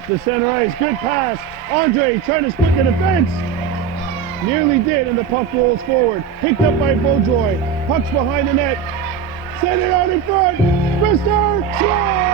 off the center ice. Good pass. Andre trying to split the defense. Nearly did, and the puck rolls forward. Picked up by Vaudreuil. Puck's behind the net. Send it out in front. Mr. Score!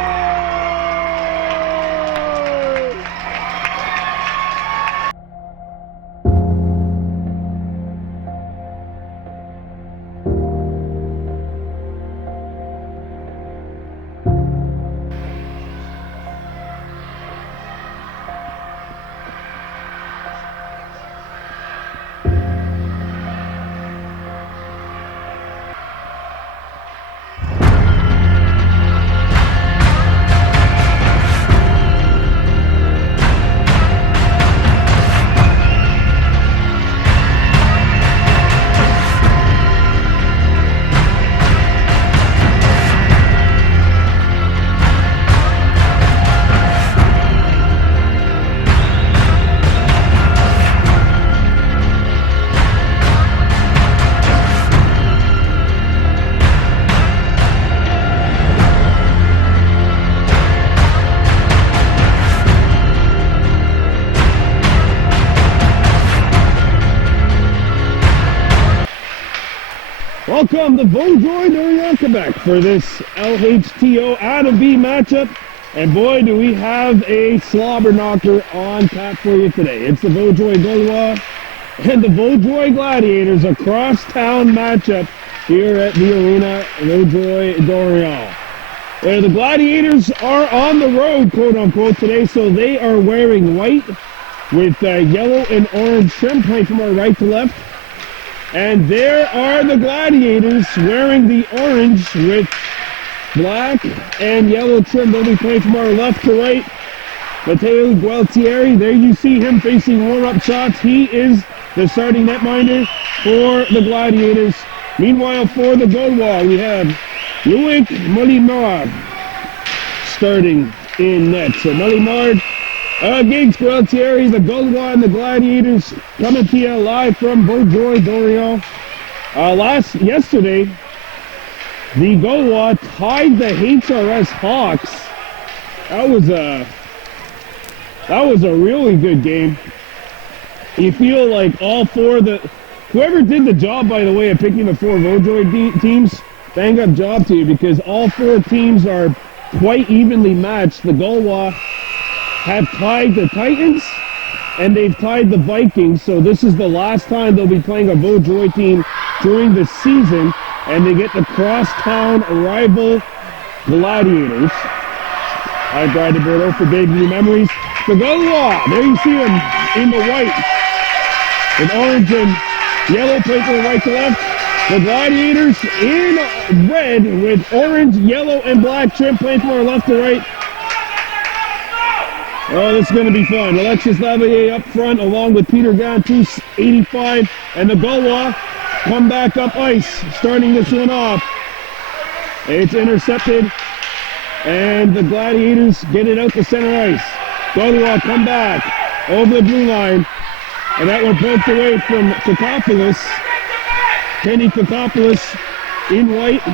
Welcome to Vaudreuil-Dorion, Quebec for this LHTO A to B matchup. And boy, do we have a slobber knocker on tap for you today. It's the Vaudreuil-Gaulois and the Vaudreuil Gladiators, a crosstown matchup here at the arena, Vaudreuil-Dorion. The Gladiators are on the road, quote unquote, today, so they are wearing white with yellow and orange trim, playing from our right to left. And there are the Gladiators wearing the orange with black and yellow trim. They'll be playing from our left to right. Matteo Gualtieri, there you see him facing warm-up shots. He is the starting netminder for the Gladiators. Meanwhile, for the Gaulois, we have Loic Molimard starting in net. So Molimard against Gualtieri, the Gaulois and the Gladiators coming to you live from Vaudreuil-Dorion. Yesterday, the Gaulois tied the HRS Hawks. That was a really good game. You feel like whoever did the job, by the way, of picking the four Vaudreuil teams, bang up job to you, because all four teams are quite evenly matched. The Gaulois have tied the Titans, and they've tied the Vikings, so this is the last time they'll be playing a Vaudreuil team during the season, and they get the crosstown rival Gladiators. I Brad de Bordeaux for big new memories. The Gaulois, there you see them in the white, with orange and yellow, playing from right to left. The Gladiators in red with orange, yellow, and black trim, playing from our left to right. Oh, this is going to be fun. Alexis Lavalier up front along with Peter Gantus, 85, and the Gaulois come back up ice, starting this one off. It's intercepted, and the Gladiators get it out to center ice. Gaulois come back over the blue line, and that one poked away from Kokopoulos. Kenny Kokopoulos in white,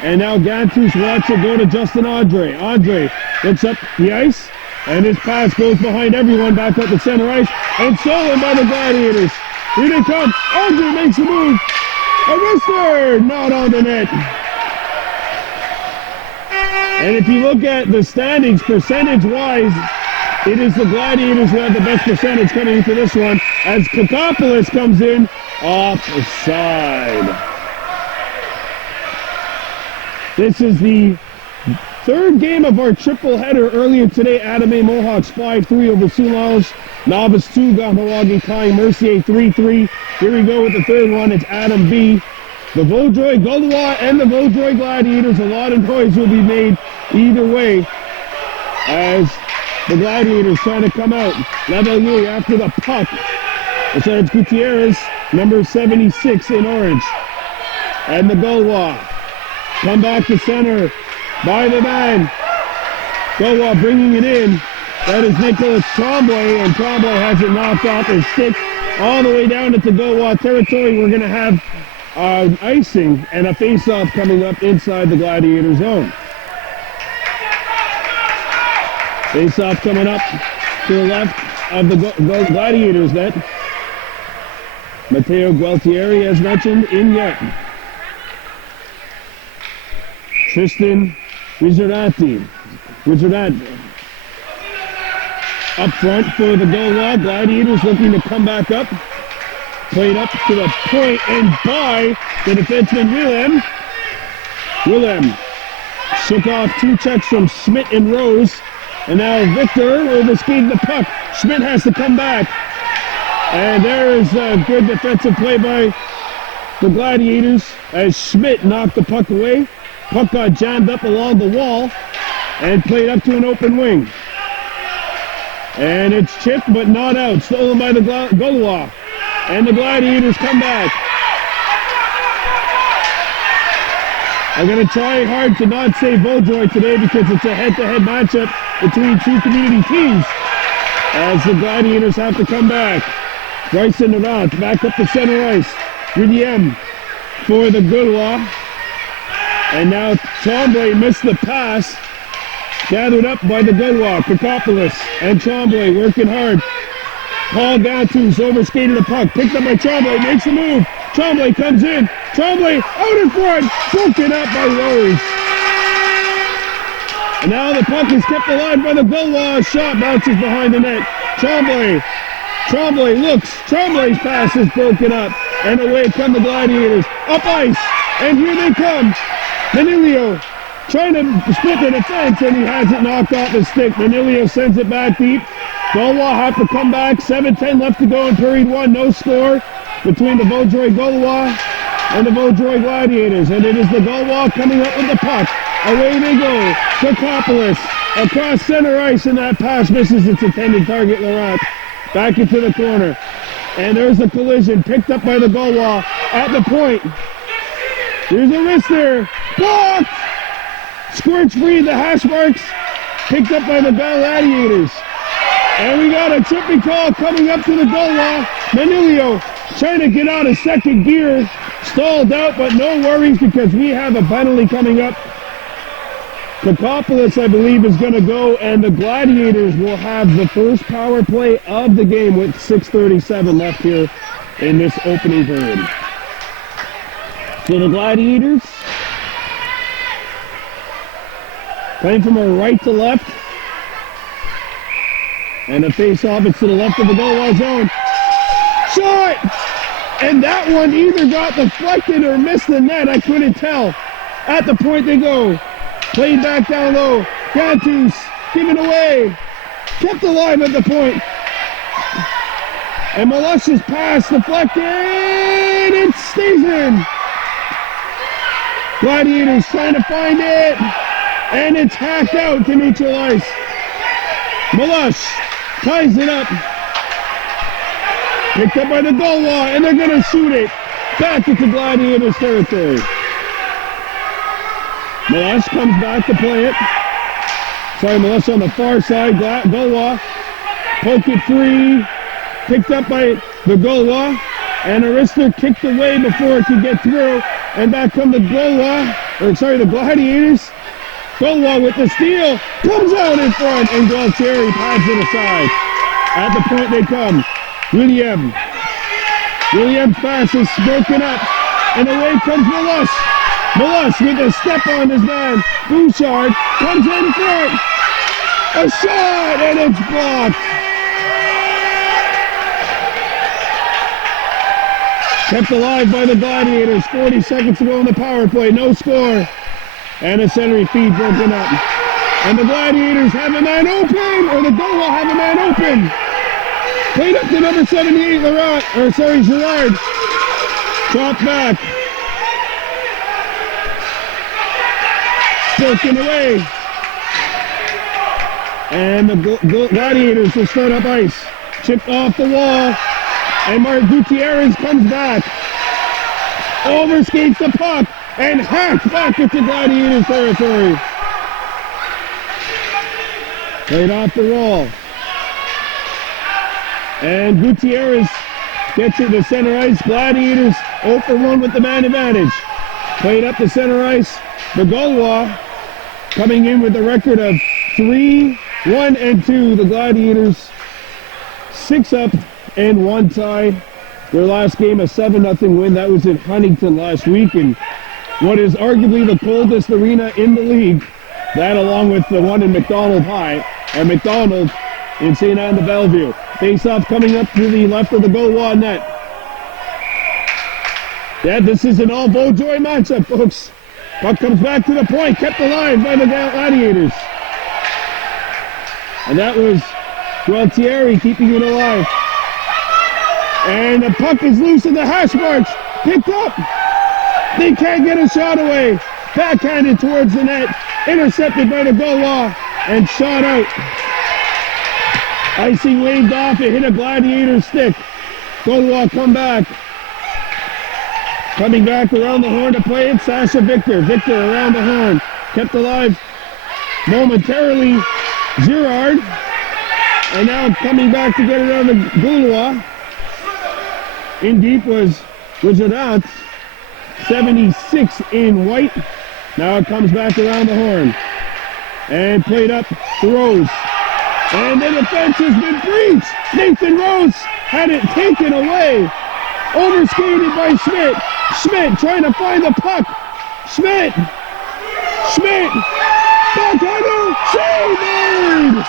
and now Gantus wants to go to Justin Andre. Andre looks up the ice, and his pass goes behind everyone back up the center ice, and stolen by the Gladiators. Here they come. Andre makes the move. A wrister, not on the net. And if you look at the standings percentage-wise, it is the Gladiators who have the best percentage coming into this one, as Kokopoulos comes in off the side. This is the third game of our triple header. Earlier today, Adame Mohawks 5-3 over Soulages. Novice 2, Gamawagi tying Mercier 3-3. Here we go with the third one. It's Adam B. The Vaudreuil-Gaulois and the Vaudreuil Gladiators. A lot of noise will be made either way as the Gladiators trying to come out. Lavalier after the puck. Besides Gutierrez, number 76 in orange. And the Gaulois come back to center by the man. Gaulois bringing it in. That is Nicholas Tremblay, and Tremblay has it knocked off his stick all the way down into Gaulois territory. We're going to have icing and a face-off coming up inside the Gladiator zone. Face off coming up to the left of the Gladiators net. Matteo Gualtieri, as mentioned, in net. Tristan Rizzarati up front for the Gaulois. Gladiators looking to come back up. Played up to the point and by the defenseman Willem. Shook off 2 checks from Schmidt and Rose. And now Victor overskated the puck. Schmidt has to come back. And there is a good defensive play by the Gladiators as Schmidt knocked the puck away. Puck got jammed up along the wall and played up to an open wing. And it's chipped but not out. Stolen by the Gaulois. And the Gladiators come back. I'm going to try hard to not say Vaudreuil today because it's a head-to-head matchup between 2 community teams as the Gladiators have to come back. Bryson Narant back up the center ice. Rudiem for the Gaulois. And now Tremblay missed the pass. Gathered up by the Gaulois. Kakopoulos and Tremblay working hard. Paul Gattus overskated the puck. Picked up by Tremblay. Makes the move. Tremblay comes in. Tremblay out in front. Broken up by Rose. And now the puck is kept alive by the Gaulois. Shot bounces behind the net. Tremblay looks. Tremblay's pass is broken up. And away come the Gladiators. Up ice. And here they come. Manilio trying to split the defense, and he has it knocked off his stick. Manilio sends it back deep. Gaulois have to come back. 7:10 left to go in period 1. No score between the Vaudreuil-Gaulois and the Vaudreuil Gladiators. And it is the Gaulois coming up with the puck. Away they go. Kakopoulos across center ice, and that pass misses its intended target, Laurent. Back into the corner. And there's a collision picked up by the Gaulois at the point. Here's a wrist there. Blocked! Squirts free the hash marks. Picked up by the Gladiators. And we got a tripping call coming up to the Gaulois. Manilio trying to get out of second gear. Stalled out, but no worries because we have a penalty coming up. Kakopoulos, I believe, is going to go, and the Gladiators will have the first power play of the game with 6:37 left here in this opening period. So the Gladiators playing from a right to left. And the face-off is to the left of the Gaulois zone. Shot! And that one either got deflected or missed the net. I couldn't tell. At the point they go. Played back down low. Gattus given away. Kept alive at the point. And Malush's pass deflected. It stays in. Gladiators trying to find it. And it's hacked out to neutral ice. Malush ties it up. Picked up by the Gaulois, and they're going to shoot it back into Gladiators territory. Malush comes back to play it. Malush on the far side. Gaulois poke it free. Picked up by the Gaulois, and Arista kicked away before it could get through. And back come the the Gladiators. Gaulois with the steal, comes out in front, and Gualtieri pads it aside. At the point they come. William's pass is broken up, and away comes Malush. Malush with a step on his man. Bouchard comes in front. A shot, and it's blocked. Kept alive by the Gladiators. 40 seconds to go in the power play. No score. And a centering feed broken up. And the Gladiators have a man open, or the Gaulois have a man open. Played up to number 78, Girard. Dropped back. Broken away. And the Gladiators will start up ice. Chipped off the wall. And Mark Gutierrez comes back. Overskates the puck. And hacked back into Gladiator territory. Played off the wall. And Gutierrez gets it to center ice. Gladiators 0 for 1 with the man advantage. Played up to center ice. The Gaulois coming in with a record of 3 1 and 2, the Gladiators 6 up and 1 tie. Their last game a 7-0 win. That was in Huntington last week in what is arguably the coldest arena in the league. That along with the one in McDonald in St. Anne de Bellevue. Face-off coming up to the left of the Gaulois net. Yeah, this is an all Vaudreuil matchup, folks. Puck comes back to the point, kept alive by the Gladiators. And that was Gualtieri keeping it alive. And the puck is loose in the hash marks. Picked up. They can't get a shot away. Backhanded towards the net. Intercepted by the Gaulois and shot out. Icing waved off. It hit a Gladiator stick. Gaulois come back. Coming back around the horn to play it, Sasha Victor. Victor around the horn. Kept alive momentarily, Girard. And now coming back to get around the Gaulois. In deep was Gujarat. 76 in white. Now it comes back around the horn. And played up to Rose. And the defense has been breached. Nathan Rose had it taken away. Overskated by Schmidt. Schmidt trying to find the puck. Schmidt. Backhander. Save made.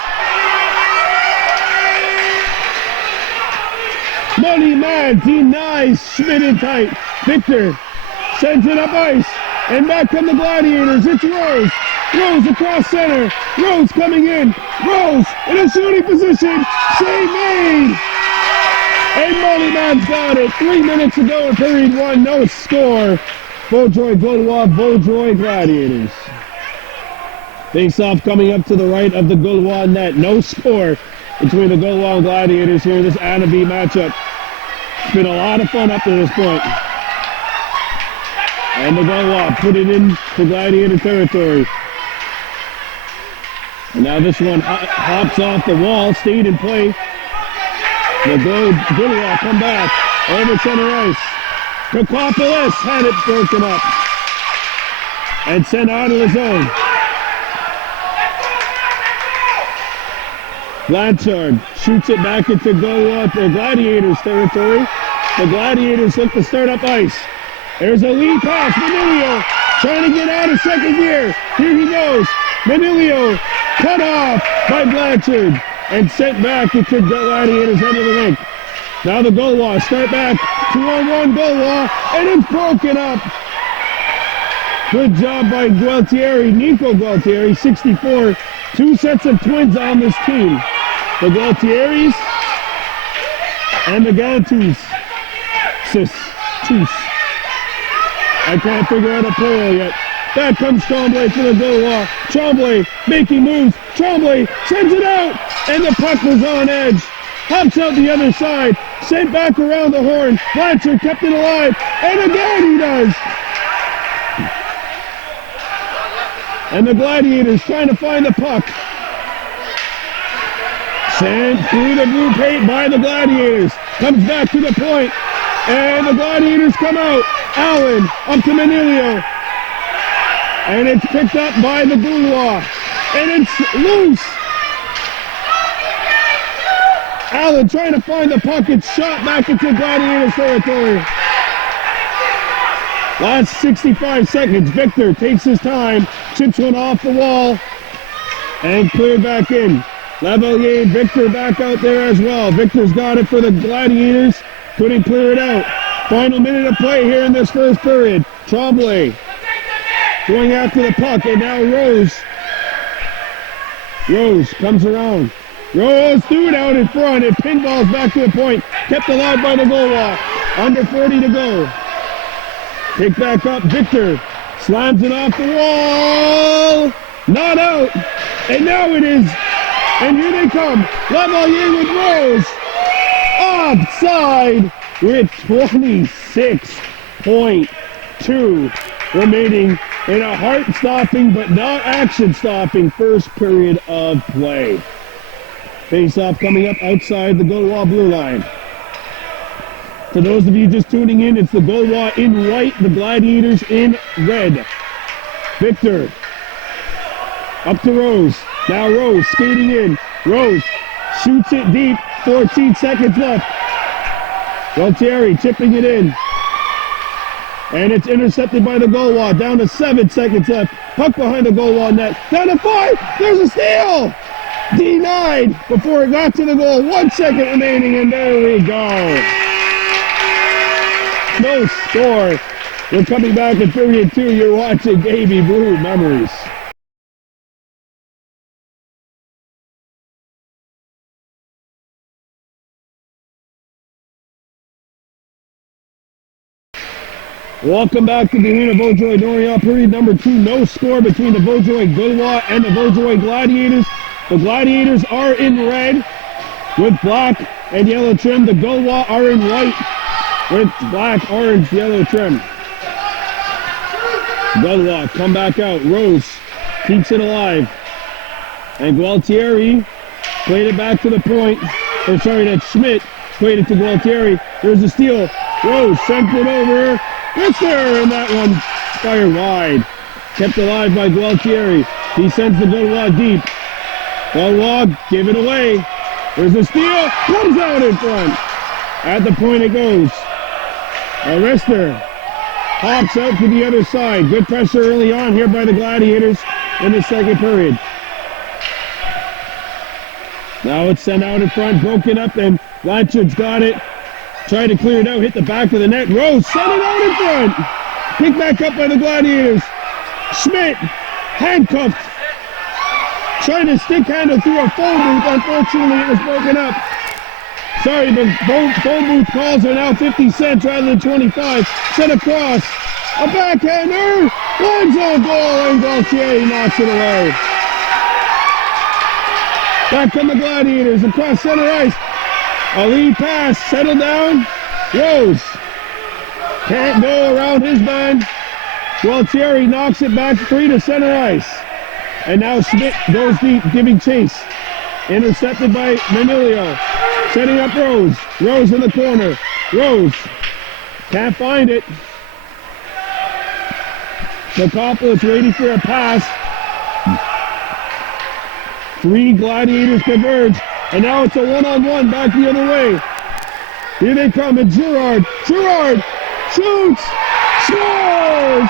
Money Man denies Schmidt in tight. Victor sends it up ice. And back come the Gladiators. It's Rose. Rose across center. Rose coming in. Rose in a shooting position. Save made. And Moneyman's got it. 3 minutes to go in period 1. No score. Vaudreuil-Gaulois, Vaudreuil Gladiators. Face-off coming up to the right of the Gaulois net. No score between the Gaulois and Gladiators here in this A to B matchup. It's been a lot of fun up to this point. And the Gaulois put it in to Gladiator territory. And now this one hops off the wall, stayed in play. The Gaulois come back over center ice. Kokopoulos had it broken up and sent out of the zone. Blanchard shoots it back into Gladiators territory. The Gladiators look to start up ice. There's a lead pass. Manilio trying to get out of second gear. Here he goes. Manilio cut off by Blanchard and sent back into Gladiators end of the rink. Now the Gaulois start back. 2-on-1 Gaulois, and it's broken up. Good job by Gualtieri, Nico Gualtieri, 64. 2 sets of twins on this team. The Gualtieris and the Gantus. I can't figure out a plural yet. Back comes Tremblay for the Gaulois. Tremblay making moves. Tremblay sends it out, and the puck was on edge. Hops out the other side, sent back around the horn. Blanchard kept it alive, and again he does. And the Gladiators trying to find the puck. Sent through the blue paint by the Gladiators. Comes back to the point, and the Gladiators come out. Allen up to Manilio. And it's picked up by the Gaulois. And it's loose. Allen trying to find the puck. It's shot back into Gladiators territory. Last 65 seconds. Victor takes his time. Chips one off the wall. And cleared back in. Lavalier and Victor back out there as well. Victor's got it for the Gladiators. Couldn't clear it out. Final minute of play here in this first period. Tremblay going after the puck, and now Rose. Rose comes around. Rose threw it out in front. It pinballs back to the point. Kept alive by the Gaulois. Under 40 to go. Pick back up. Victor slams it off the wall. Not out. And now it is. And here they come. Lavalier with Rose. Offside with 26.2 remaining in a heart-stopping but not action-stopping first period of play. Face-off coming up outside the Gaulois blue line. For those of you just tuning in, it's the Gaulois in white, the Gladiators in red. Victor up to Rose. Now Rose skating in. Rose shoots it deep. 14 seconds left. Gualtieri chipping it in. And it's intercepted by the goal wall. Down to 7 seconds left. Puck behind the goal wall net. Down to 5. There's a steal. Denied before it got to the goal. 1 second remaining, and there we go. No score. We're coming back in period 2. You're watching Baby Blue Memories. Welcome back to the arena, Vaudreuil-Dorion. Period number 2. No score between the Vaudreuil-Gaulois and the Vaudreuil-Gladiators. The Gladiators are in red with black and yellow trim. The Gaulois are in white with black, orange, yellow trim. Gaulois come back out. Rose keeps it alive. And Gualtieri played it back to the point. Or sorry, that's Schmidt played it to Gualtieri. There's a steal. Rose sent it over. It's there, and that one fired wide. Kept alive by Gualtieri. He sends the Gaulois deep. Gaulois give it away. There's a steal. Comes out in front. At the point it goes. Arister hops out to the other side. Good pressure early on here by the Gladiators in the second period. Now it's sent out in front, broken up, and Blanchard's got it. Tried to clear it out, hit the back of the net. Rose sent it out in front. Picked back up by the Gladiators. Schmidt, handcuffed. Trying to stick handle through a phone booth. Unfortunately, it was broken up. Sorry, but phone booth calls are now 50 cents rather than 25. Sent across. A backhander. Lands on goal, and Gualtieri knocks it away. Back come the Gladiators across center ice. A lead pass, settle down. Rose can't go around his man. Gualtieri knocks it back free to center ice. And now Schmidt goes deep, giving chase. Intercepted by Manilio. Setting up Rose. Rose in the corner. Rose can't find it. Nikopoulos waiting for a pass. 3 Gladiators converge. And now it's a one-on-one back the other way. Here they come, and Girard. Girard shoots, scores!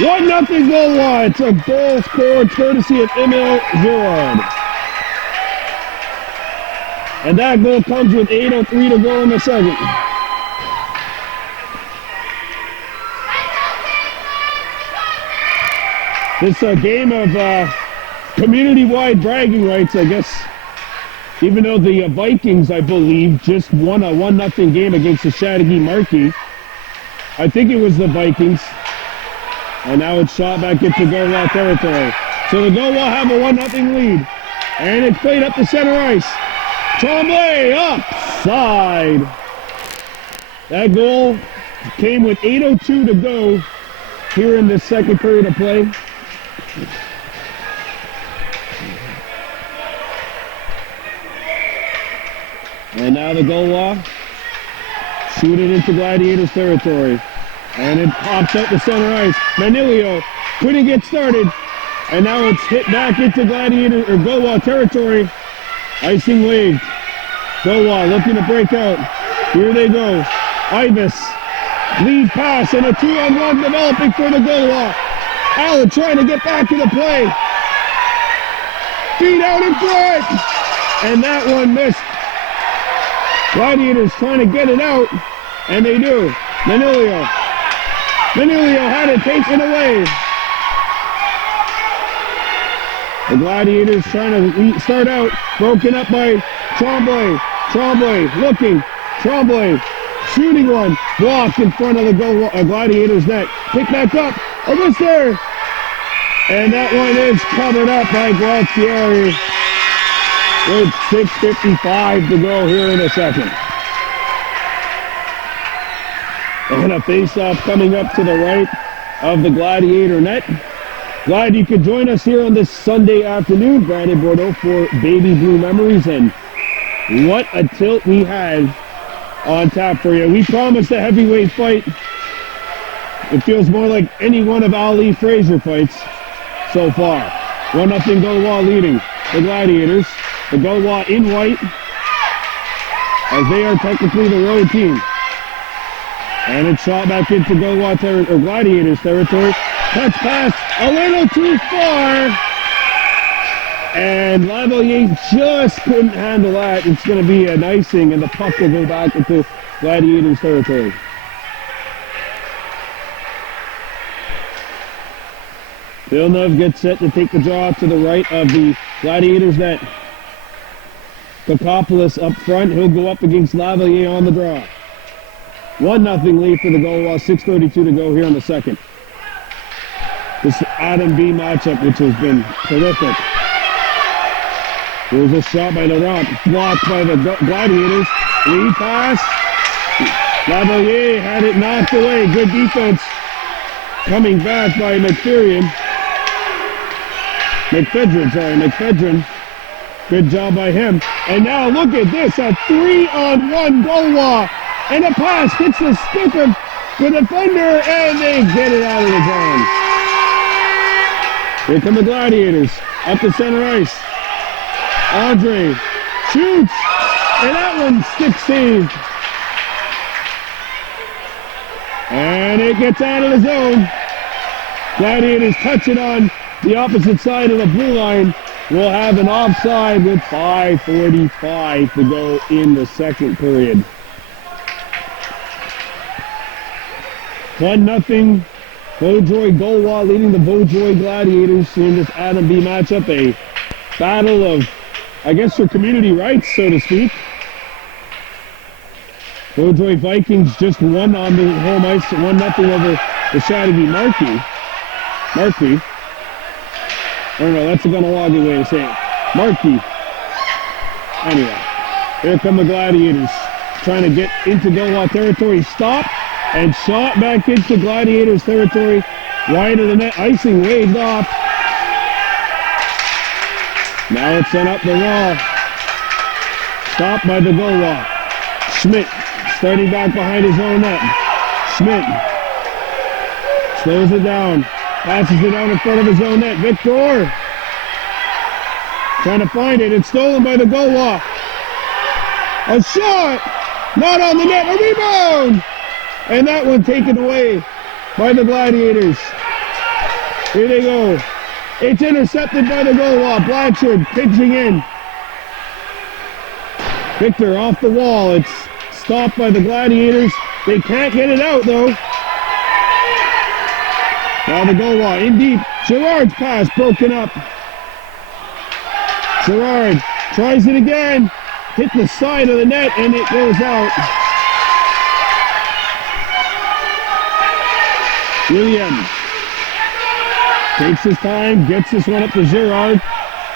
One nothing goal line. It's a goal scored courtesy of Emile Girard. And that goal comes with 8:03 to go in the second. This game of community-wide bragging rights, I guess, even though the Vikings, I believe, just won a 1-0 game against the Chateauguay Marquis. I think it was the Vikings. And now it's shot back into Gaulois territory. So the Gaulois have a 1-0 lead. And it's played up the center ice. Tremblay upside. That goal came with 8:02 to go here in the second period of play. And now the Gaulois shoot it into Gladiators territory. And it pops out the center ice. Manilio couldn't get started. And now it's hit back into Gladiator or Gaulois territory. Icing waved. Gaulois looking to break out. Here they go. Ibis. Lead pass and a 2-on-1 developing for the Gaulois. Allen trying to get back to the play. Feet out in front. And that one missed. Gladiators trying to get it out. And they do. Manilio had it taken away. The Gladiators trying to start out. Broken up by Tremblay. Tremblay looking. Tremblay shooting one. Blocked in front of the Gladiators net. Pick back up. Arister. And that one is covered up by Gualtieri with 6:55 to go here in a second. And a face-off coming up to the right of the Gladiator net. Glad you could join us here on this Sunday afternoon. Brandon Bordeaux for Baby Blue Memories. And what a tilt we had on tap for you. We promised a heavyweight fight. It feels more like any one of Ali Fraser fights so far. 1-0 Gaulois leading the Gladiators. The Gaulois in white, as they are technically the road team. And it's shot back into Gaulois or Gladiators territory. Touch pass a little too far. And Lavalier just couldn't handle that. It's going to be an icing, and the puck will go back into Gladiators territory. Villeneuve gets set to take the draw to the right of the Gladiators net. Kokopoulos up front. He'll go up against Lavalier on the draw. 1-0 lead for the Gaulois. 6:32 to go here in the second. This Adam B matchup, which has been terrific. There's a shot by Laurent, blocked by the Gladiators. Lead pass. Lavalier had it knocked away. Good defense. Coming back by McFedrin. Good job by him. And now look at this, a 3-on-1 Gaulois. And a pass hits the stick of the defender, and they get it out of the zone. Here come the Gladiators, up the center ice. Andre shoots, and that one stick saved. And it gets out of the zone. Gladiators touch it on the opposite side of the blue line. We'll have an offside with 5:45 to go in the second period. 1-0 Vaudreuil-Dorion leading the Vaudreuil Gladiators in this Adam B matchup. A battle of, I guess, for community rights, so to speak. Vaudreuil Vikings just won on the home ice, 1-0 over the Chateauguay Marquis. I don't know, that's a Ganawagi way to say it. Marquis. Anyway, here come the Gladiators. Trying to get into Gaulois territory. Stop and shot back into Gladiators territory. Wide of the net, icing waved off. Now it's sent up the wall. Stopped by the Gaulois. Schmidt starting back behind his own net. Schmidt slows it down. Passes it out in front of his own net. Victor trying to find it. It's stolen by the Gaulois. A shot! Not on the net. A rebound! And that one taken away by the Gladiators. Here they go. It's intercepted by the Gaulois. Blanchard pitching in. Victor off the wall. It's stopped by the Gladiators. They can't get it out though. Now the Gaulois in deep. Gerard's pass broken up. Gerard tries it again. Hit the side of the net and it goes out. William takes his time, gets this one up to Gerard.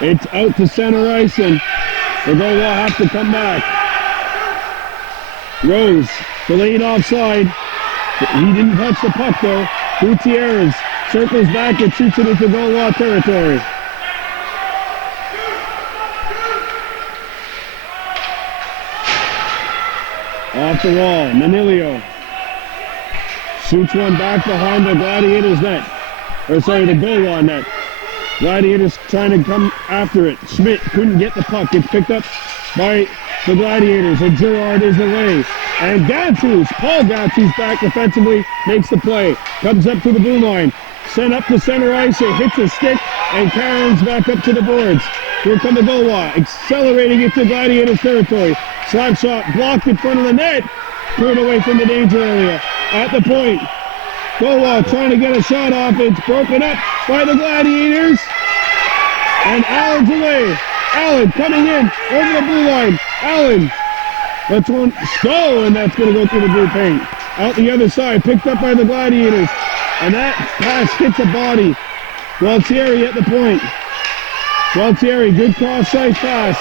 It's out to center ice and the Gaulois have to come back. Rose, delayed offside. He didn't touch the puck though. Gutierrez circles back and shoots it into Gaulois territory. Off the wall, Manilio shoots one back behind the Gladiators net. The Gaulois net. Gladiators trying to come after it. Schmidt couldn't get the puck. It's picked up by the Gladiators, and Gerard is away. And Paul Gattus back defensively, makes the play. Comes up to the blue line. Sent up to center ice, it hits a stick, and Cairns back up to the boards. Here come the Gaulois, accelerating into Gladiators territory. Slap shot blocked in front of the net. Cleared away from the danger area. At the point, Gaulois trying to get a shot off. It's broken up by the Gladiators. And Allen's away. Allen coming in over the blue line. Allen. That's one slow, and that's going to go through the blue paint. Out the other side, picked up by the Gladiators. And that pass hits a body. Gualtieri at the point. Gualtieri, good cross-ice pass.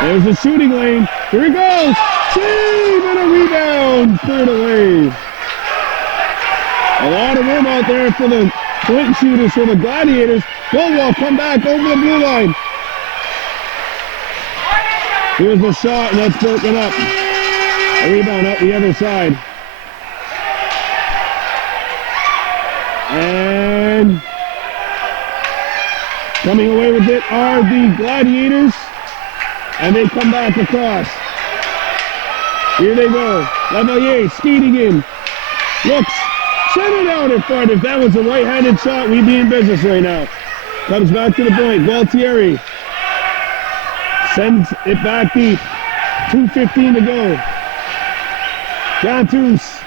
There's the shooting lane. Here he goes. Save and a rebound. Cleared away. A lot of room out there for the point shooters for the Gladiators. Gaulois come back over the blue line. Here's the shot, and that's broken up. A rebound out the other side. And coming away with it are the Gladiators, and they come back across. Here they go. Lavalier skating in. Looks. Send it out in front. If that was a right-handed shot, we'd be in business right now. Comes back to the point. Gualtieri sends it back deep. 2:15 to go. Gantus.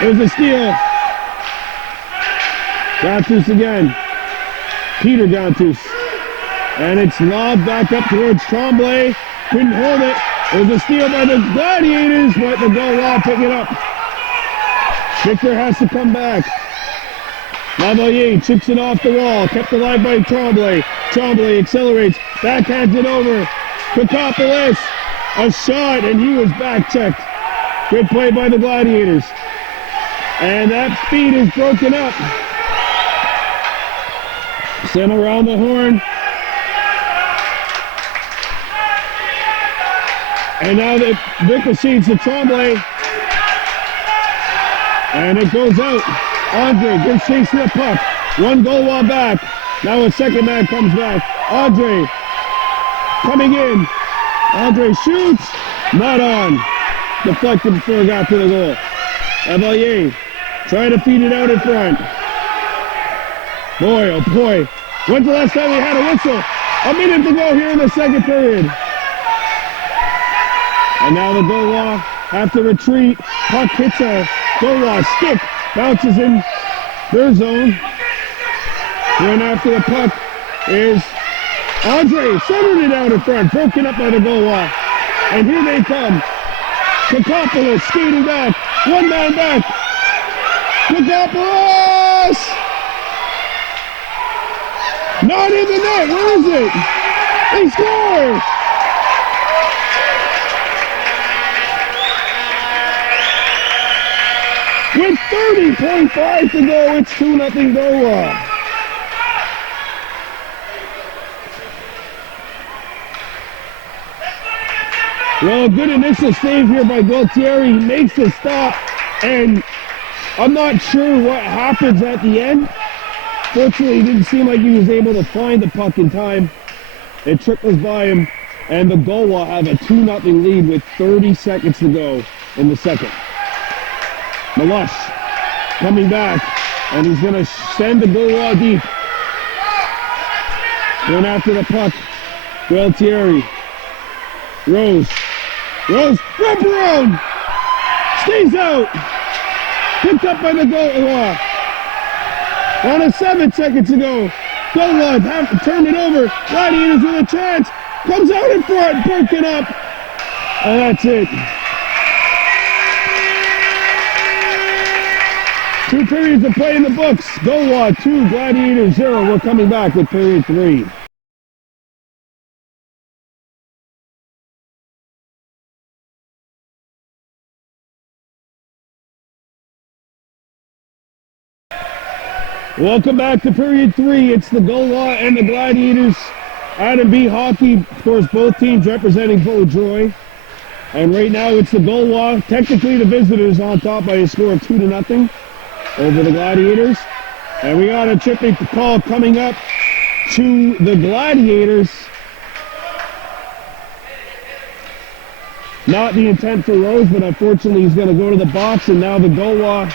There's a steal. Gantus again. Peter Gantus. And it's lobbed back up towards Tremblay. Couldn't hold it. There's a steal by the Gladiators, but the Gaulois pick it up. Victor has to come back. Lavalier chips it off the wall. Kept alive by Tremblay. Tremblay accelerates. Backhands it over. Kokopoulos. A shot, and he was back checked. Good play by the Gladiators. And that speed is broken up. Sent around the horn. And now it ricochets to Tremblay. And it goes out. Andre gives chase to the puck. One Gaulois back. Now a second man comes back. Andre coming in. Andre shoots. Not on. Deflected before it got to the goal. Lavalier trying to feed it out in front. Boy, oh boy. When's the last time we had a whistle? A minute to go here in the second period. And now the Gaulois have to retreat. Puck hits a Gaulois stick. Bounces in their zone. Going after the puck is Andre. Centered it out in front. Broken up by the Gaulois. And here they come. Kokopoulos skating back. One man back. Kokopoulos! Not in the net. Where is it? They score! With 30.5 to go, it's 2-0 Gaulois. Well, a good initial save here by Gualtieri. He makes the stop, and I'm not sure what happens at the end. Fortunately, it didn't seem like he was able to find the puck in time. It trickles by him, and the Gaulois have a 2-0 lead with 30 seconds to go in the second. Malush coming back, and he's going to send the Gaulois deep. Going after the puck, Gualtieri. Rose, wrap around, stays out. Picked up by the Gaulois. On a 7 seconds to go. Gaulois have to turn it over. Gladiators with a chance. Comes out in front, broken up. And that's it. 2 periods of play in the books. Gaulois 2, Gladiators 0. We're coming back with period 3. Welcome back to period 3. It's the Gaulois and the Gladiators. Adam B hockey, of course, both teams representing Vaudreuil. And right now it's the Gaulois, technically the visitors, on top by a score of 2-0 over the Gladiators. And we got a tripping call coming up to the Gladiators. Not the intent for Rose, but unfortunately he's going to go to the box, and now the Gaulois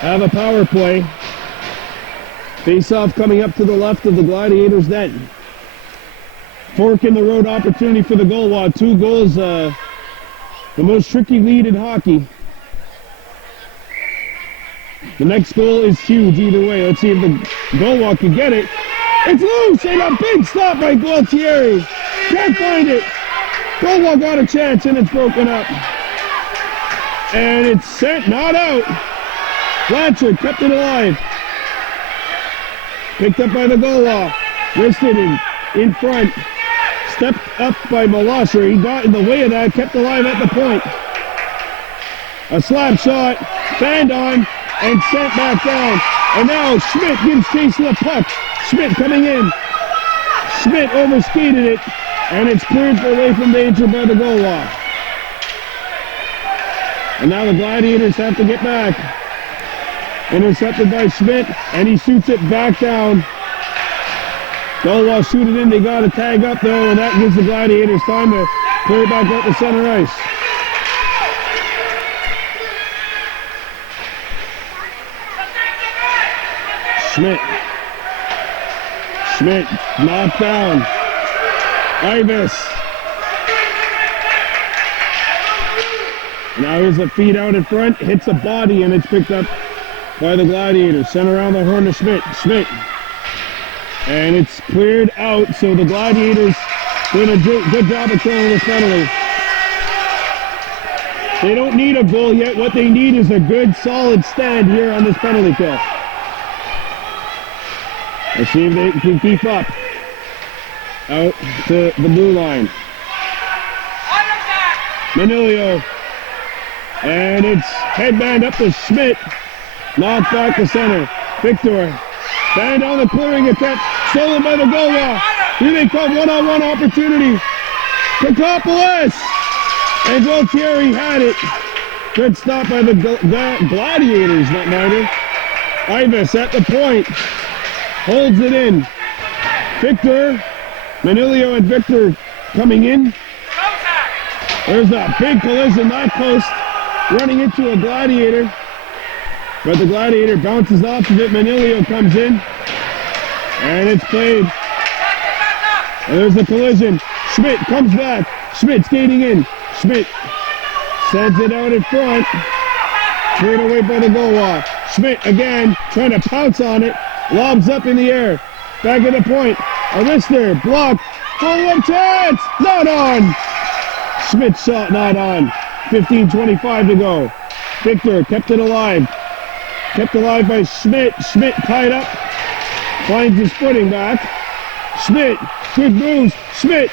have a power play. Face-off coming up to the left of the Gladiators net. Fork in the road opportunity for the Gaulois. 2 goals, the most tricky lead in hockey. The next goal is huge either way. Let's see if the Gaulois can get it. It's loose, and a big stop by Gualtieri. Can't find it. Gaulois got a chance, and it's broken up. And it's sent, not out. Blanchard kept it alive. Picked up by the Gaulois. Wristed in front. Stepped up by Malasher. He got in the way of that. Kept alive at the point. A slap shot. Fanned on. And sent back down. And now Schmidt gives chase to the puck. Schmidt coming in. Schmidt overskated it, and it's cleared for away from danger by the Gaulois. And now the Gladiators have to get back. Intercepted by Schmidt, and he shoots it back down. Gaulois shoot it in, they got to tag up though, and that gives the Gladiators time to clear it back out to center ice. Schmidt knocked down. Ibis. Now here's a feed out in front, hits a body, and it's picked up by the Gladiators. Sent around the horn to Schmidt. And it's cleared out, so the Gladiators doing a good job of killing this penalty. They don't need a goal yet. What they need is a good, solid stand here on this penalty kill. Let's see if they can keep up. Out to the blue line. Manilio. And it's headband up to Schmidt. Knocked back to center. Victor. Band on the clearing attempt. Stolen by the Gaulois. Here they come. One-on-one opportunity. Kakopoulos. And Gualtieri had it. Good stop by the Gladiators, not minor. Ibis at the point. Holds it in. Victor. Manilio and Victor coming in. There's a big collision. That post running into a Gladiator. But the Gladiator bounces off of it. Manilio comes in. And it's played. And there's a collision. Schmidt comes back. Schmidt skating in. Schmidt sends it out in front. Cleared away by the Gaulois. Schmidt again trying to pounce on it. Lobs up in the air. Back at the point. A wrister. Blocked. Follow-up chance. Not on. Schmidt's shot not on. 15:25 to go. Victor kept it alive. Kept alive by Schmidt. Schmidt tied up. Finds his footing back. Schmidt. Good moves. Schmidt.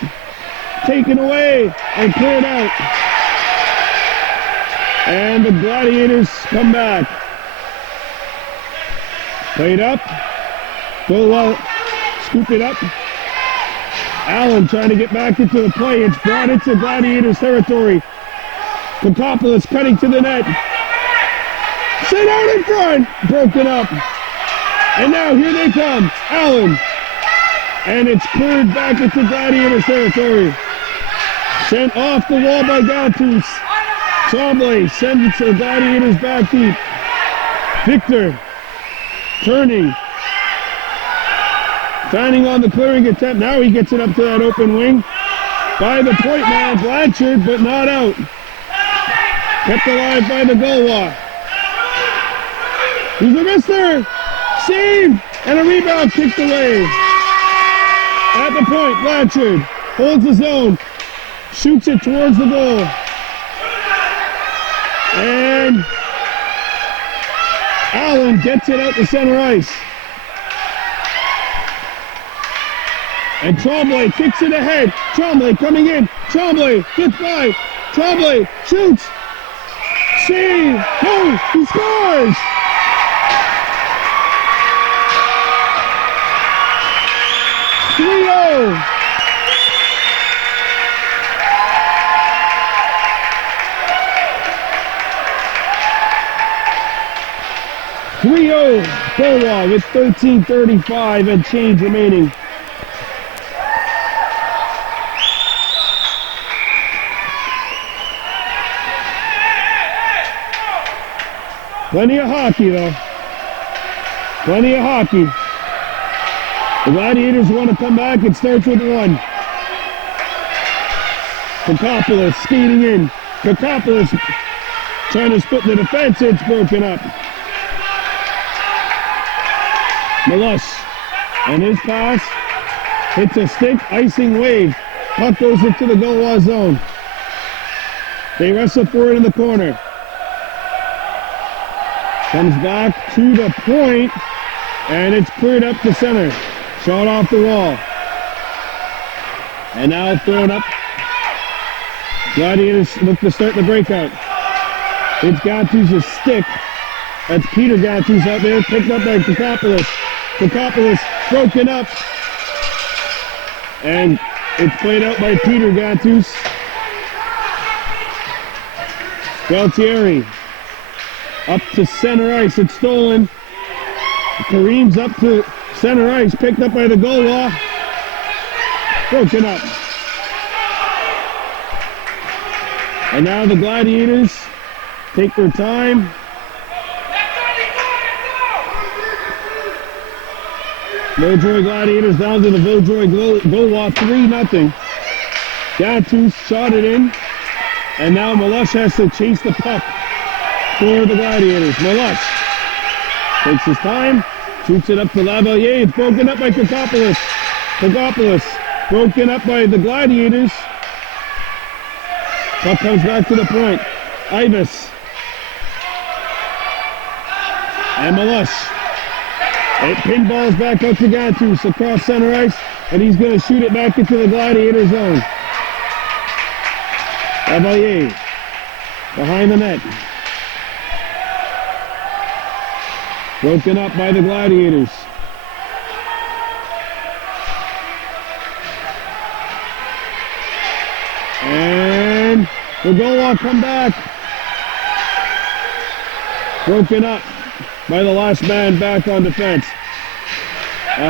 Taken away and cleared out. And the Gladiators come back. Played up. Go scoop it up. Allen trying to get back into the play. It's brought into Gladiators territory. Kakopoulos cutting to the net. Sit out in front. Broken up. And now here they come. Allen. And it's cleared back into Gladiators territory. Sent off the wall by Galtus. Tremblay sends it to the Gladiators back deep. Victor. Turning. Signing on the clearing attempt. Now he gets it up to that open wing. By the point man, Blanchard, but not out. Kept alive by the Gaulois. He's a mister. Save! And a rebound kicked away. At the point, Blanchard holds the zone. Shoots it towards the goal. And Allen gets it out to center ice. And Tremblay kicks it ahead. Tremblay coming in. Tremblay gets by. Tremblay shoots. Save. Oh, he scores. Gaulois with 13:35 and change remaining. Plenty of hockey though. Plenty of hockey. The Gladiators want to come back. It starts with one. Kakopoulos skating in. Kakopoulos trying to split the defense. It's broken up. Malush and his pass hits a stick, icing wave. Puck goes into the Gaulois zone. They wrestle for it in the corner. Comes back to the point, and it's cleared up to center. Shot off the wall. And now thrown up. Gladiators look to start the breakout. It's Gattu's stick. That's Peter Gattu's out there, picked up by Kakopoulos. Kakopoulos broken up. And it's played out by Peter Gattus. Gualtieri up to center ice. It's stolen. Kareem's up to center ice. Picked up by the Gaulois. Broken up. And now the Gladiators take their time. Vaudreuil Gladiators down to the Vaudreuil Gaulois 3-0. Gattus shot it in. And now Malush has to chase the puck for the Gladiators. Malush takes his time, shoots it up to Lavalier. It's broken up by Kokopoulos. Kokopoulos broken up by the Gladiators. Puck comes back to the point. Ibis. And Malush. It pinballs back out to Gattus across center ice, and he's going to shoot it back into the Gladiator zone. Lavalier behind the net. Broken up by the Gladiators. And the Gaulois come back. Broken up by the last man back on defense.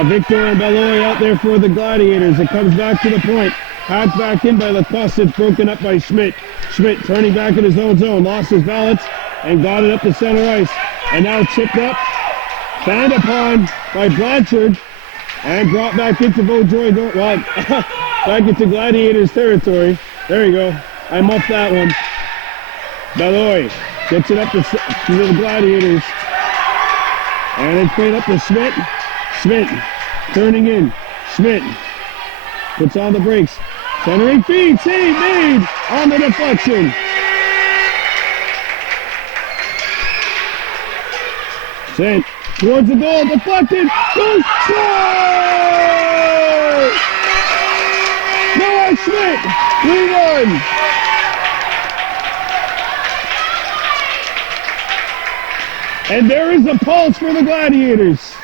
Victor and Belloy out there for the Gladiators. It comes back to the point. Hacked back in by Lacoste. It's broken up by Schmidt. Schmidt turning back in his own zone. Lost his balance and got it up to center ice. And now chipped up. Found upon by Blanchard. And brought back into Vaudreuil. Well, back into Gladiators territory. There you go. I muffed that one. Belloy gets it up to the Gladiators. And it's played up to Schmidt. Schmidt turning in. Schmidt puts on the brakes. Centering feed. Save made on the deflection. Sent towards the goal. Deflected. Goes. Goal! Noah Schmidt. 3-1. And there is a pulse for the Gladiators.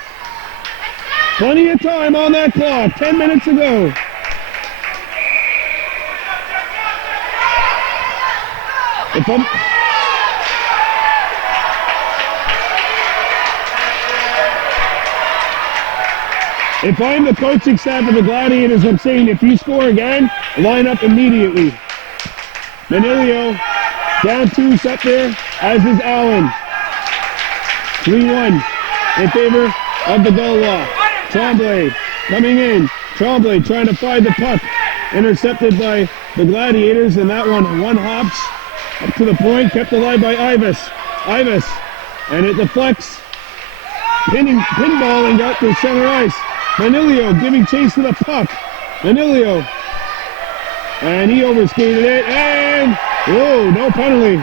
Plenty of time on that clock. 10 minutes ago. If I'm the coaching staff of the Gladiators, I'm saying if you score again, line up immediately. Manilio, Gattus up there, as is Allen. 3-1 in favor of the Gaulois. Tremblay coming in. Tremblay trying to find the puck. Intercepted by the Gladiators, and that one hops up to the point. Kept alive by Ibis. Ibis. And it deflects. Pinballing out to center ice. Manilio giving chase to the puck. Manilio. And he overskated it. And, whoa, no penalty.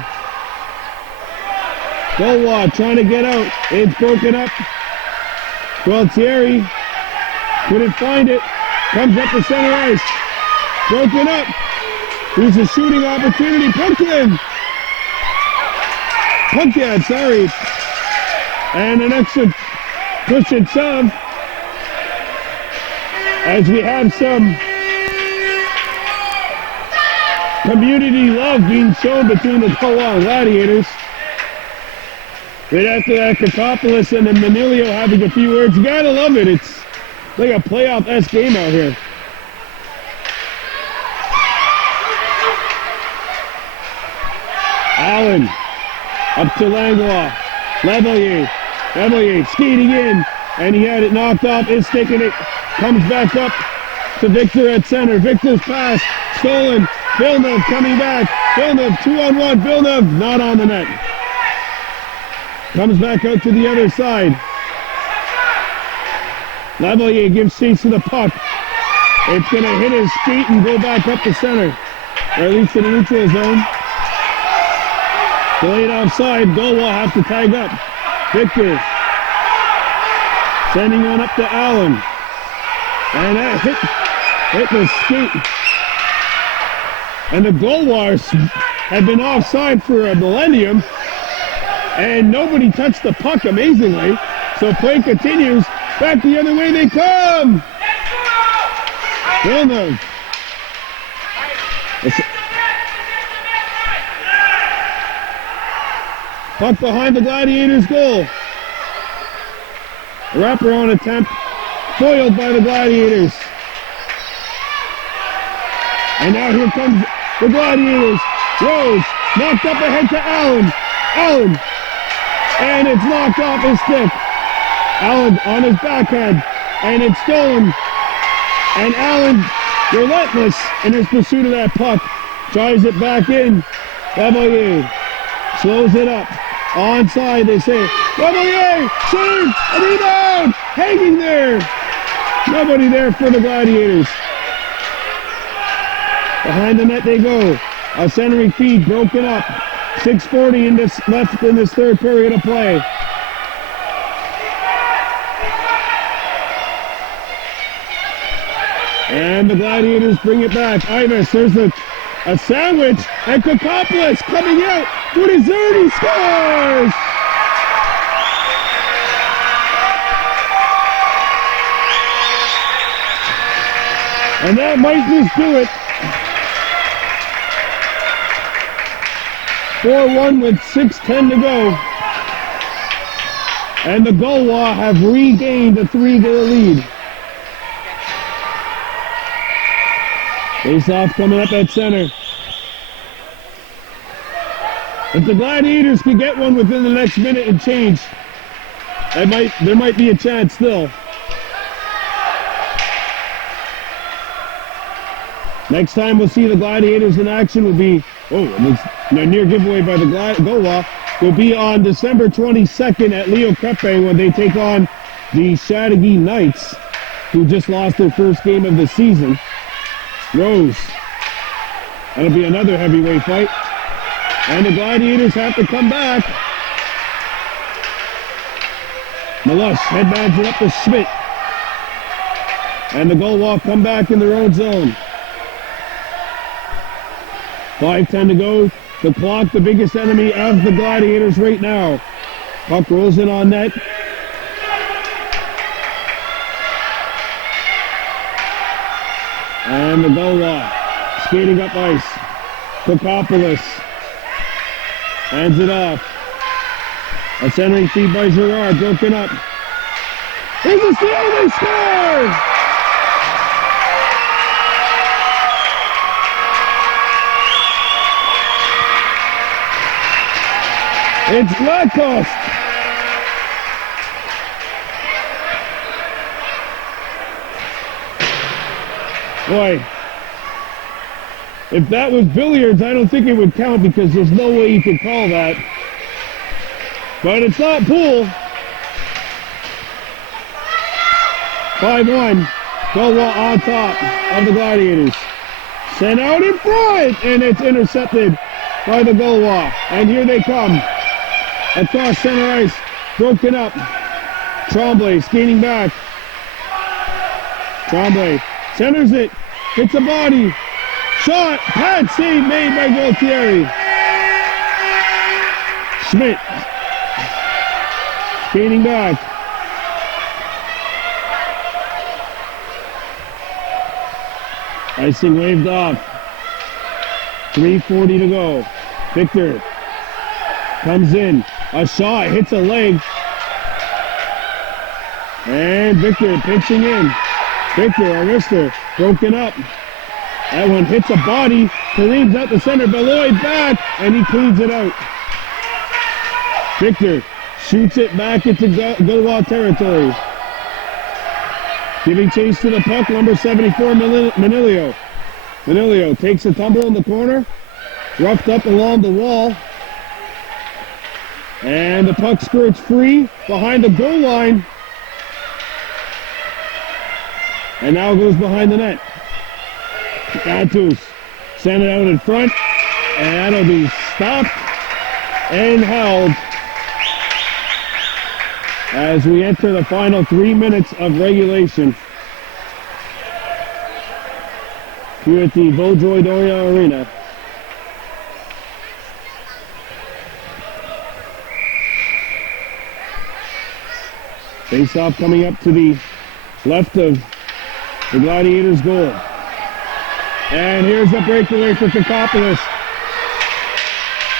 Gaulois trying to get out. It's broken up. Gualtieri couldn't find it. Comes up to center ice. Broken up. Here's a shooting opportunity. Punkyard, sorry. And an extra push and shove. As we have some community love being shown between the Gaulois Gladiators. Right after that, Kokopoulos and then Manilio having a few words. You gotta love it. It's like a playoff-esque game out here. Allen up to Langlois. Lavalier skating in, and he had it knocked off. Is taking it. Comes back up to Victor at center. Victor's pass stolen. Villeneuve coming back. Villeneuve 2-on-1. Villeneuve not on the net. Comes back out to the other side. Lavalier gives chase to the puck. It's going to hit his skate and go back up the center. Or at least in the neutral zone. Delayed offside. Gaulois have to tag up. Victor. Sending one up to Allen. And that hit the skate. And the Gaulois have been offside for a millennium. And nobody touched the puck, amazingly. So play continues. Back the other way they come. Villeneuve. Puck behind the Gladiators' goal. A wraparound attempt foiled by the Gladiators. And now here comes the Gladiators. Rose knocked up ahead to Allen. Allen. And it's knocked off his stick. Allen on his backhand. And it's stolen. And Allen, relentless in his pursuit of that puck, tries it back in. Lavalier slows it up. Onside, they say. Lavalier, shoot, a rebound, hanging there. Nobody there for the Gladiators. Behind the net they go. A centering feed broken up. 6:40 in this left in this third period of play. And the Gladiators bring it back. Ivis, there's a sandwich, and Kokopoulos coming out. Budizzardi scores! And that might just do it. 4-1 with 6:10 to go. And the Gaulois have regained a 3-goal lead. Face-off coming up at center. If the Gladiators can get one within the next minute and change, there might be a chance still. Next time we'll see the Gladiators in action will be, a near giveaway by the Gaulois, will be on December 22nd at Leo Crepe when they take on the Chateauguay Knights, who just lost their first game of the season. Rose. That'll be another heavyweight fight. And the Gladiators have to come back. Melush headbands it up to Schmidt. And the Gaulois come back in their own zone. 5:10 to go. The clock, the biggest enemy of the Gladiators right now. Puck rolls in on net. And the Gaulois skating up ice. Kokopoulos hands it off. A centering feed by Gerard, broken up. Here's the steal, they score! It's Lacoste. Boy, if that was billiards, I don't think it would count because there's no way you could call that. But it's not pool. 5-1. Gaulois on top of the Gladiators. Sent out in front, and it's intercepted by the Gaulois. And here they come. Across center ice, broken up. Tremblay skating back. Tremblay centers it, hits a body, shot, pad save made by Gaultieri. Schmidt skating back. Icing waved off. 3:40 to go. Victor comes in. A shot, hits a leg. And Victor pitching in. Victor, our wrister, broken up. That one hits a body. Kareem's out the center. Beloy back, and he cleans it out. Victor shoots it back into Gaulois territory. Giving chase to the puck, number 74, Manilio. Manilio takes a tumble in the corner. Roughed up along the wall. And the puck skirts free behind the goal line. And now goes behind the net. Gatus sent it out in front. And that'll be stopped and held as we enter the final 3 minutes of regulation here at the Vaudreuil-Dorion Arena. Face-off coming up to the left of the Gladiators' goal. And here's a breakaway for Kakopoulos.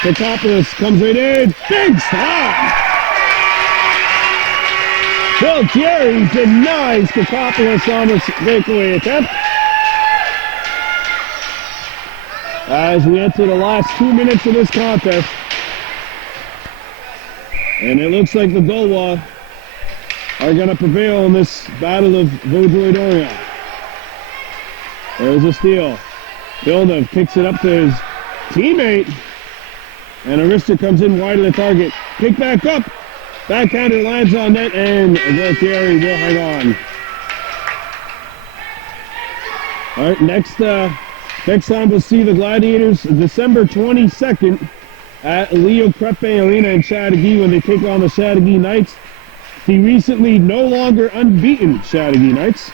Kakopoulos comes right in. Big stop! Bill Jerry denies Kakopoulos on this breakaway attempt. As we enter the last 2 minutes of this contest. And it looks like the Gaulois are going to prevail in this battle of Vaudreuil-Dorion. There's a steal. Villeneuve kicks it up to his teammate. And Arista comes in wide of the target. Pick back up. Backhander lands on net, and Gualtieri will hang on. All right, next time we'll see the Gladiators December 22nd at Leo Crepe Arena in Chateauguay when they take on the Chateauguay Knights. The recently no longer unbeaten Chateauguay Knights.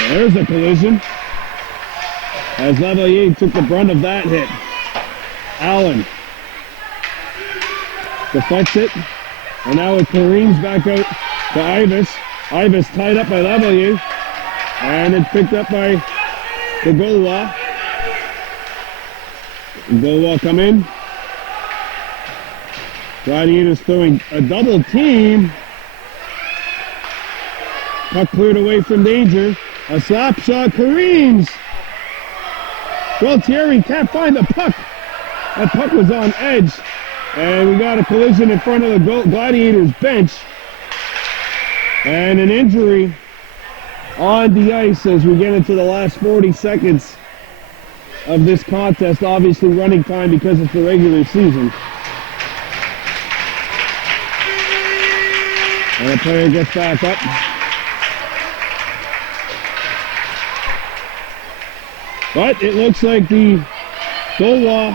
And there's a collision as Lavalier took the brunt of that hit. Allen deflects it, and now it careens back out to Ivis. Ivis tied up by Lavalier, and it's picked up by the Gaulois. Gaulois come in. Gladiators throwing a double team. Puck cleared away from danger. A slap shot careens. Gualtieri can't find the puck. That puck was on edge. And we got a collision in front of the Gladiators bench. And an injury on the ice as we get into the last 40 seconds of this contest. Obviously running time because it's the regular season. And the player gets back up. But it looks like the Gaulois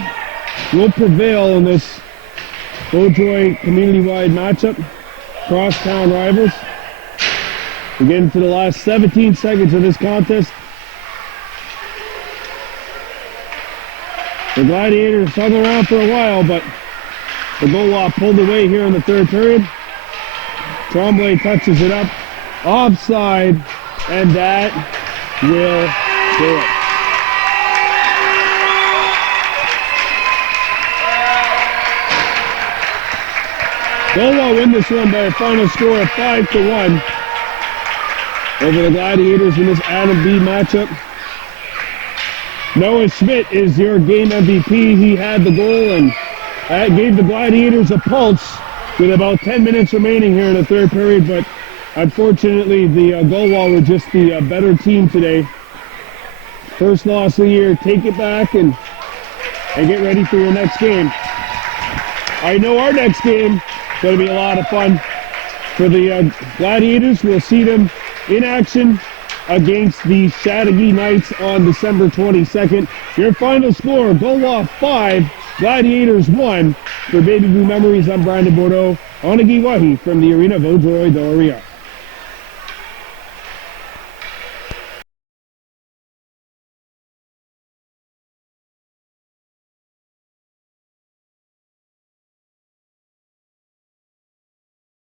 will prevail in this Vaudreuil community-wide matchup. Crosstown rivals. We get into the last 17 seconds of this contest. The Gladiators hung around for a while, but the Gaulois pulled away here in the third period. Tremblay touches it up. Offside, and that will do it. Gaulois win this one by a final score of 5-1 over the Gladiators in this Adam B matchup. Noah Schmidt is your game MVP. He had the goal and gave the Gladiators a pulse with about 10 minutes remaining here in the third period, but unfortunately the Gaulois were just the better team today. First loss of the year. Take it back and get ready for your next game. I know our next game going to be a lot of fun for the Gladiators. We'll see them in action against the Chateauguay Knights on December 22nd. Your final score, Gaulois 5, Gladiators 1. For Baby Blue Memories, I'm Brandon Bordeaux, on a Giwahi from the Arena Vaudreuil-Dorion.